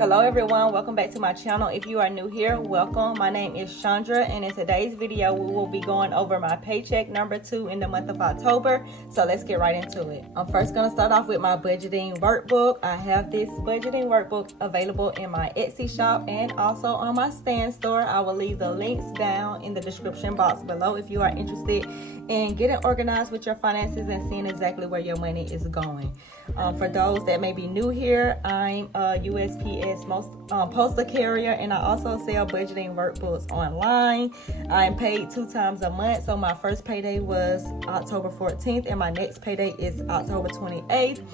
Hello everyone, welcome back to my channel. If you are new here, welcome. My name is Chandra, and in today's video we will be going over my paycheck number 2 in the month of October. So let's get right into it. I'm first going to start off with my budgeting workbook. I have this budgeting workbook available in my Etsy shop and also on my Stand store. I will leave the links down in the description box below if you are interested in getting organized with your finances and seeing exactly where your money is going. For those that may be new here, I'm a USPS postal carrier, and I also sell budgeting workbooks online. I'm paid 2 times a month, so my first payday was October 14th and my next payday is October 28th.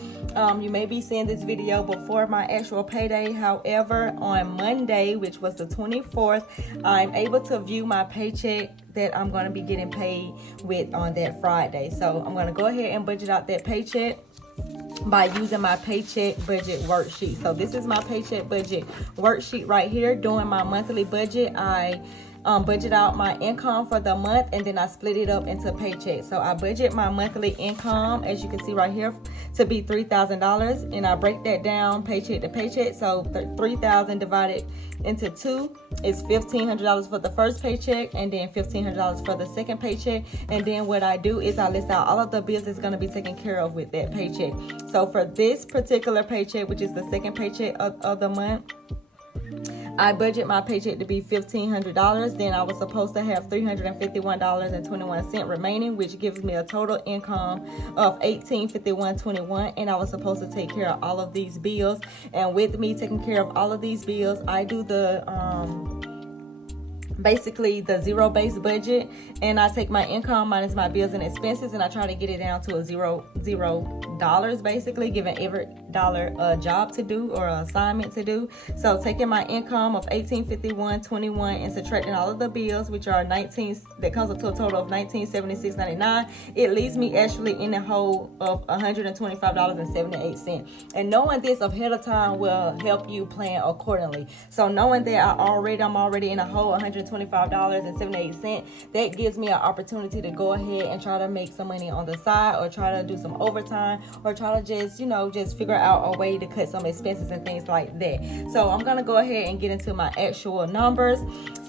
You may be seeing this video before my actual payday. However, on Monday, which was the 24th, I'm able to view my paycheck that I'm going to be getting paid with on that Friday. So I'm going to go ahead and budget out that paycheck by using my paycheck budget worksheet. So this is my paycheck budget worksheet right here. Doing my monthly budget, I budget out my income for the month, and then I split it up into paychecks. So I budget my monthly income, as you can see right here, to be $3,000, and I break that down paycheck to paycheck. So $3,000 divided into 2 is $1,500 for the first paycheck, and then $1,500 for the second paycheck. And then what I do is I list out all of the bills that's going to be taken care of with that paycheck. So for this particular paycheck, which is the second paycheck of the month, I budget my paycheck to be $1,500. Then I was supposed to have $351.21 remaining, which gives me a total income of $1,851.21. And I was supposed to take care of all of these bills. And with me taking care of all of these bills, I do the basically the zero-based budget, and I take my income minus my bills and expenses, and I try to get it down to a zero dollars, basically giving every dollar a job to do or an assignment to do. So taking my income of $1,851.21 and subtracting all of the bills, which are that comes up to a total of $1,976.99, it leaves me actually in the hole of $125.78. And knowing this ahead of time will help you plan accordingly. So knowing that I'm already in a hole $125.78, that gives me an opportunity to go ahead and try to make some money on the side, or try to do some overtime, or try to just figure out a way to cut some expenses and things like that. So I'm gonna go ahead and get into my actual numbers.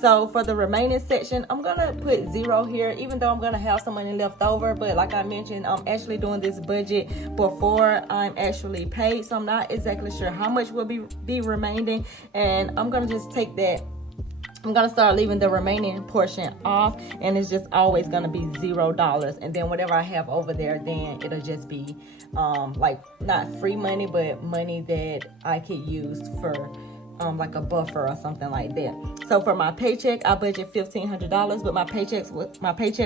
So for the remaining section, I'm gonna put 0 here, even though I'm gonna have some money left over. But like I mentioned, I'm actually doing this budget before I'm actually paid, so I'm not exactly sure how much will be remaining, and I'm gonna just take that. I'm gonna start leaving the remaining portion off, and it's just always gonna be $0. And then whatever I have over there, then it'll just be like not free money, but money that I could use for like a buffer or something like that. So for my paycheck, I budget $1,500, but my paycheck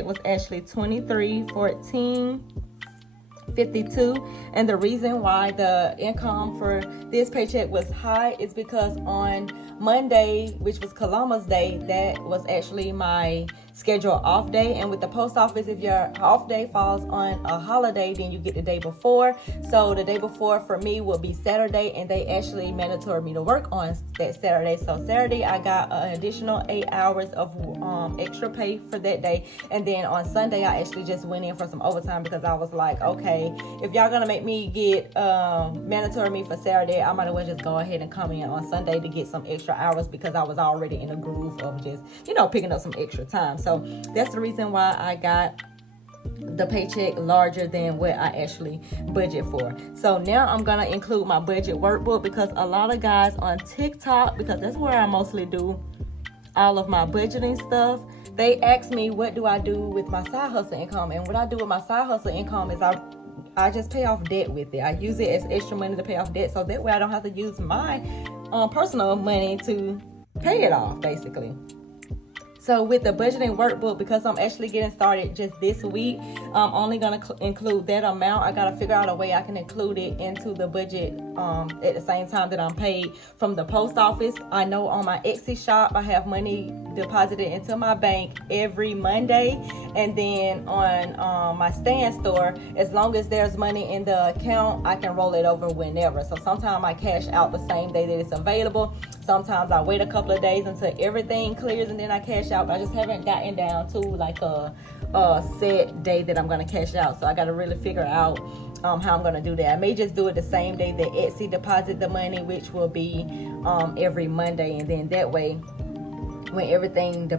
was actually $23,1452. And the reason why the income for this paycheck was high is because on Monday, which was Columbus Day, that was actually my scheduled off day. And with the post office, if your off day falls on a holiday, then you get the day before. So the day before for me will be Saturday, and they actually mandatory me to work on that Saturday. So Saturday I got an additional 8 hours of extra pay for that day. And then on Sunday I actually just went in for some overtime, because I was like, okay, if y'all gonna make me get mandatory me for Saturday, I might as well just go ahead and come in on Sunday to get some extra hours, because I was already in a groove of just picking up some extra time. So that's the reason why I got the paycheck larger than what I actually budget for. So now I'm gonna include my budget workbook, because a lot of guys on TikTok, because that's where I mostly do all of my budgeting stuff, they ask me what do I do with my side hustle income. And what I do with my side hustle income is I just pay off debt with it. I use it as extra money to pay off debt, so that way I don't have to use my personal money to pay it off, basically. So with the budgeting workbook, because I'm actually getting started just this week, I'm only going to include that amount. I got to figure out a way I can include it into the budget at the same time that I'm paid from the post office. I know on my Etsy shop, I have money deposited into my bank every Monday. And then on my Stand store, as long as there's money in the account, I can roll it over whenever. So sometimes I cash out the same day that it's available. Sometimes I wait a couple of days until everything clears and then I cash out, but I just haven't gotten down to like a set day that I'm going to cash out. So I got to really figure out how I'm going to do that. I may just do it the same day that Etsy deposit the money, which will be every Monday, and then that way when everything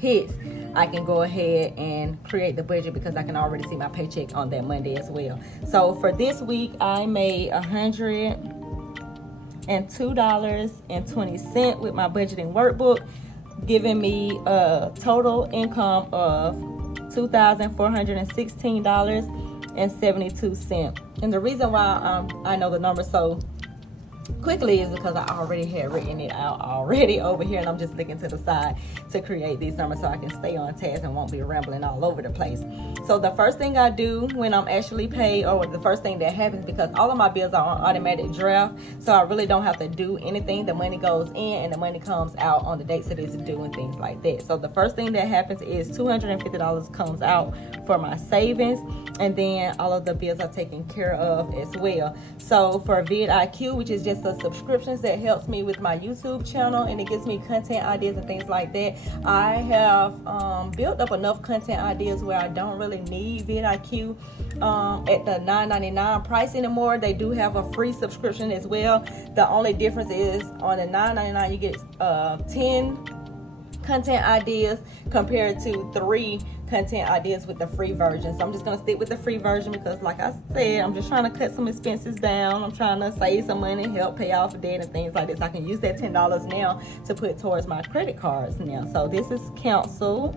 hits, I can go ahead and create the budget because I can already see my paycheck on that Monday as well. So for this week, I made $102.20 with my budgeting workbook, giving me a total income of $2,416.72. And the reason why I know the number so quickly is because I already had written it out already over here, and I'm just looking to the side to create these numbers so I can stay on task and won't be rambling all over the place. So the first thing I do when I'm actually paid, or the first thing that happens, because all of my bills are on automatic draft, so I really don't have to do anything. The money goes in and the money comes out on the dates that it's due and things like that. So the first thing that happens is $250 comes out for my savings, and then all of the bills are taken care of as well. So for vidIQ, which is just the subscriptions that helps me with my YouTube channel, and it gives me content ideas and things like that, I have built up enough content ideas where I don't really need vidIQ at the $9.99 price anymore. They do have a free subscription as well. The only difference is on the $9.99 you get 10 content ideas compared to 3 content ideas with the free version. So I'm just going to stick with the free version because, like I said, I'm just trying to cut some expenses down. I'm trying to save some money, help pay off debt and things like this. I can use that $10 now to put towards my credit cards now. So this is canceled.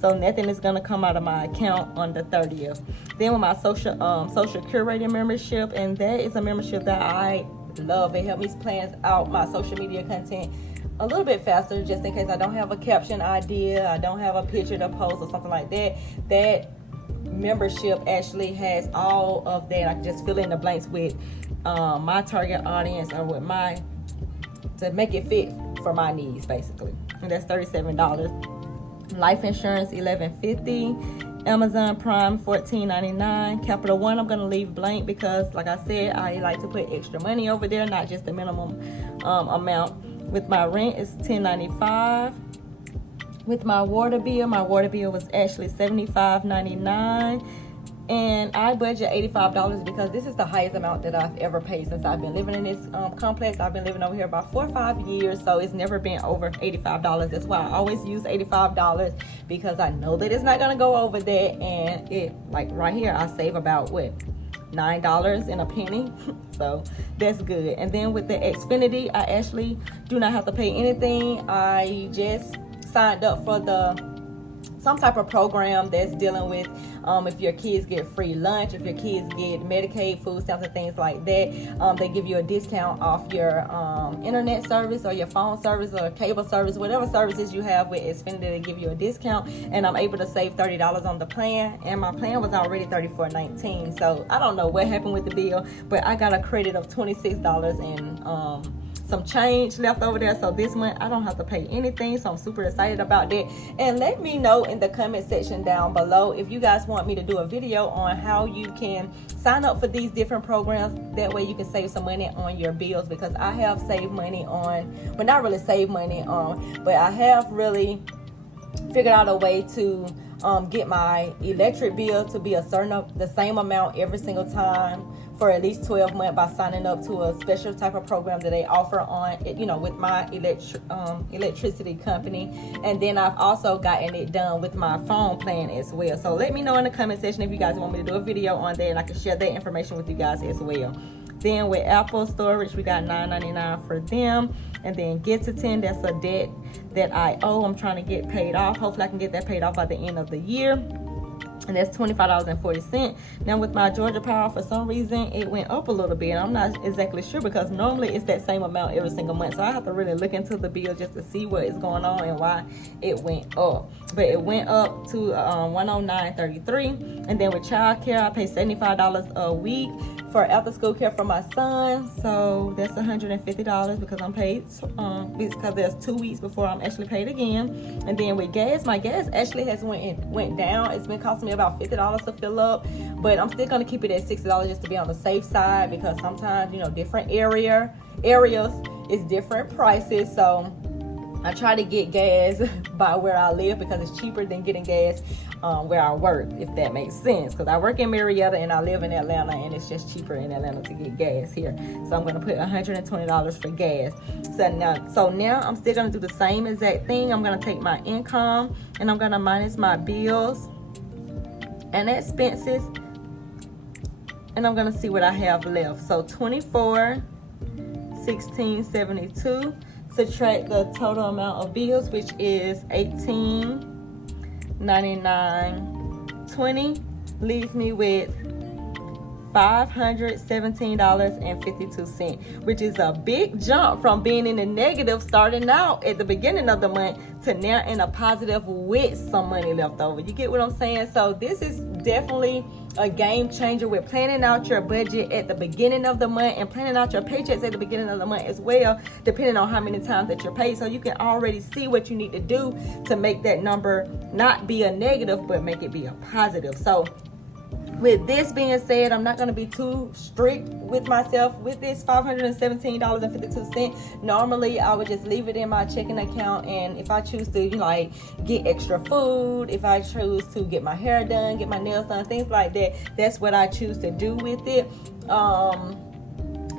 So nothing is going to come out of my account on the 30th. Then with my social curator membership, and that is a membership that I love. It helps me plan out my social media content a little bit faster, just in case I don't have a caption idea, I don't have a picture to post or something like that. That membership actually has all of that. I can just fill in the blanks with my target audience or with to make it fit for my needs, basically. And that's $37. Life insurance $11.50. Amazon Prime $14.99. Capital One I'm gonna leave blank because, like I said, I like to put extra money over there, not just the minimum amount. With my rent is $10.95. With my water bill was actually $75.99, and I budget $85 because this is the highest amount that I've ever paid since I've been living in this complex. I've been living over here about 4 or 5 years, so it's never been over $85. That's why I always use $85 because I know that it's not gonna go over that, and it, like right here, I save about what, $9 and a penny. So that's good. And then with the Xfinity, I actually do not have to pay anything. I just signed up for some type of program that's dealing with if your kids get free lunch, if your kids get Medicaid, food stamps and things like that, they give you a discount off your internet service or your phone service or cable service, whatever services you have with Xfinity, they give you a discount, and I'm able to save $30 on the plan, and my plan was already $34.19. So I don't know what happened with the bill, but I got a credit of $26 and some change left over there. So this month I don't have to pay anything, so I'm super excited about that. And let me know in the comment section down below if you guys want me to do a video on how you can sign up for these different programs. That way you can save some money on your bills, because I have saved money on, well, not really saved money on, but I have really figured out a way to get my electric bill to be the same amount every single time for at least 12 months by signing up to a special type of program that they offer on, with my electricity company. And then I've also gotten it done with my phone plan as well. So let me know in the comment section if you guys want me to do a video on that, and I can share that information with you guys as well. Then with Apple storage, we got $9.99 for them. And then Get to 10, that's a debt that I owe. I'm trying to get paid off. Hopefully I can get that paid off by the end of the year. And that's $25.40. Now with my Georgia Power, for some reason it went up a little bit. I'm not exactly sure, because normally it's that same amount every single month. So I have to really look into the bill just to see what is going on and why it went up. But it went up to $109.33. And then with child care, I pay $75 a week for after school care for my son. So that's $150 because I'm paid because there's 2 weeks before I'm actually paid again. And then with gas, my gas actually has went down. It's been costing me about $50 to fill up, but I'm still gonna keep it at $60 just to be on the safe side, because sometimes, different area areas is different prices. So I try to get gas by where I live because it's cheaper than getting gas where I work, if that makes sense. Because I work in Marietta and I live in Atlanta, and it's just cheaper in Atlanta to get gas here. So I'm gonna put $120 for gas. So now I'm still gonna do the same exact thing. I'm gonna take my income and I'm gonna minus my bills and expenses, and I'm gonna see what I have left. So 24, 16, 72. Subtract the total amount of bills, which is $18.99.20, leaves me with $517.52, which is a big jump from being in the negative starting out at the beginning of the month to now in a positive with some money left over. You get what I'm saying? So this is definitely a game changer with planning out your budget at the beginning of the month and planning out your paychecks at the beginning of the month as well, depending on how many times that you're paid. So you can already see what you need to do to make that number not be a negative, but make it be a positive. So with this being said, I'm not going to be too strict with myself with this $517.52. Normally, I would just leave it in my checking account, and if I choose to, like, get extra food, if I choose to get my hair done, get my nails done, things like that, that's what I choose to do with it.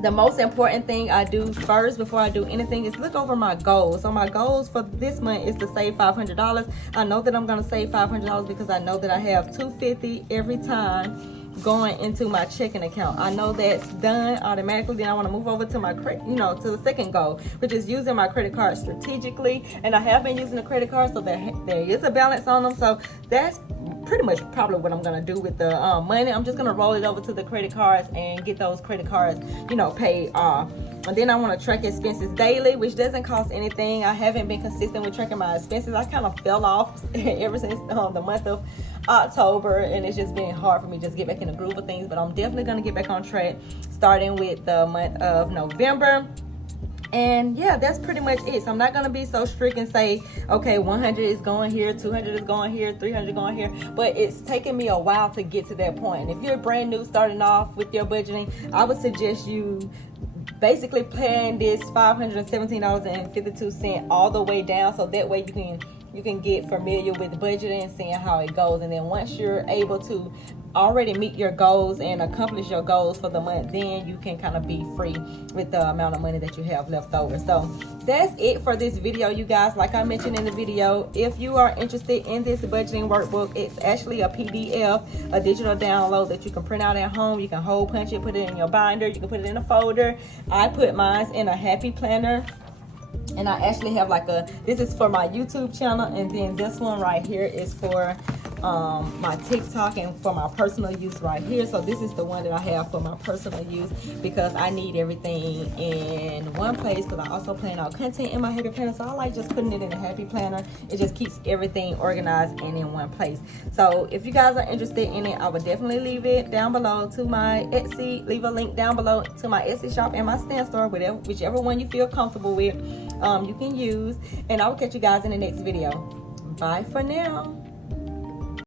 The most important thing I do first before I do anything is look over my goals. So my goals for this month is to save $500. I know that I'm going to save $500 because I know that I have $250 every time going into my checking account. I know that's done automatically. Then I want to move over to my credit, to the second goal, which is using my credit card strategically. And I have been using the credit card, so there is a balance on them. So that's pretty much probably what I'm gonna do with the money. I'm just gonna roll it over to the credit cards and get those credit cards, paid off. And then I want to track expenses daily, which doesn't cost anything. I haven't been consistent with tracking my expenses. I kind of fell off ever since the month of October, and it's just been hard for me to just get back in the groove of things. But I'm definitely gonna get back on track starting with the month of November. And yeah, that's pretty much it. So I'm not going to be so strict and say, okay, 100 is going here, 200 is going here, 300 going here. But it's taken me a while to get to that point. And if you're brand new starting off with your budgeting, I would suggest you basically plan this $517.52 all the way down, so that way you can get familiar with budgeting and seeing how it goes. And then once you're able to already meet your goals and accomplish your goals for the month, then you can kind of be free with the amount of money that you have left over. So that's it for this video, you guys. Like I mentioned in the video, if you are interested in this budgeting workbook, it's actually a PDF, a digital download that you can print out at home. You can hole punch it, put it in your binder, you can put it in a folder. I put mine in a happy planner. And I actually have this is for my YouTube channel, and then this one right here is for my TikTok and for my personal use right here. So this is the one that I have for my personal use because I need everything in one place, because I also plan out content in my happy planner. So I like just putting it in a happy planner. It just keeps everything organized and in one place. So if you guys are interested in it, I would definitely leave it down below to my Etsy. Leave a link down below to my Etsy shop and my Stand store, whichever one you feel comfortable with. You can use, and I will catch you guys in the next video. Bye for now.